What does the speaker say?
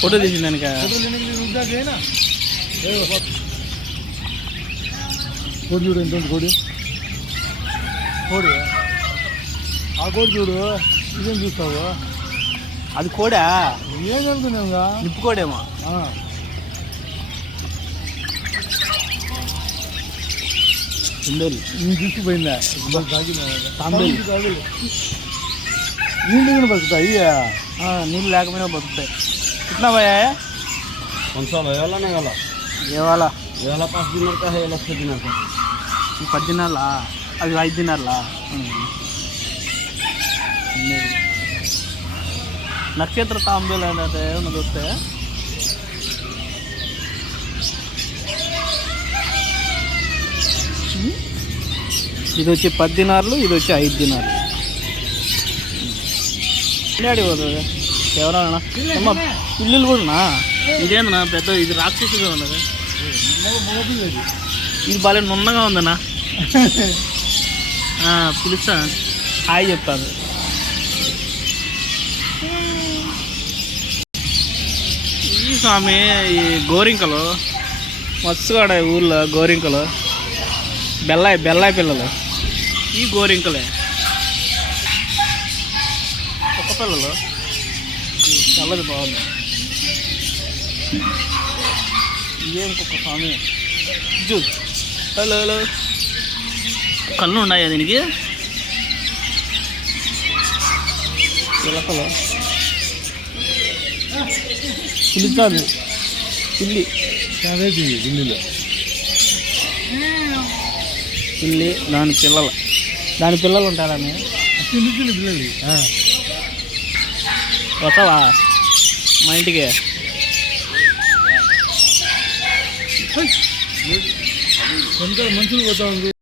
photo తీసిందానిక కోడి చూడు ఎంత కోడి కోడి ఆ కోడి చూడు ఇదేం చూస్తావు అది కోడా ఏం జరుగుతున్నావుగా నిప్పుకోడేమో నేను తీసుకుపోయిందా తాంబేలు నీళ్ళు బతుకుతాయి నీళ్ళు లేకపోయినా బతుకుతాయి कितना भैया है 500 ये वाला नहीं वाला ये वाला 5 दिनर का है 6 दिनर का 10 दिनाला అది 5 दिनाला నక్షత్ర తాంబేలు అంటే ఏమన్నా దొరుకుతాయా ఇది వచ్చి 10 దినార్లు ఇది వచ్చి 5 దినార్లు పోతుంది ఎవరన్నా పిల్లులు కూడా ఇదేందన్నా పెద్ద ఇది రాక్షసుగా ఉన్నది ఇది బాగా నున్నగా ఉందన్నా పిలుస్తా హాయ్ చెప్తాను ఈ స్వామి ఈ గోరింకలు మస్తుగా ఊర్లో గోరింకలు బెల్లాయి పిల్లలు ఈ గోరింకలే ఒక్క పిల్లలు చల్లది బాగుంది ఇదేం ఇంకొక స్వామి జూ హలో హలో కళ్ళు ఉన్నాయా దీనికి పిల్లకలు పిలుస్తుంది పిల్లి గిన్నెలో పిల్లి దాని పిల్లలు ఉంటారా మీరు పిల్లలు వస్తావా మా ఇంటికి మంచిగా పోతా ఉంది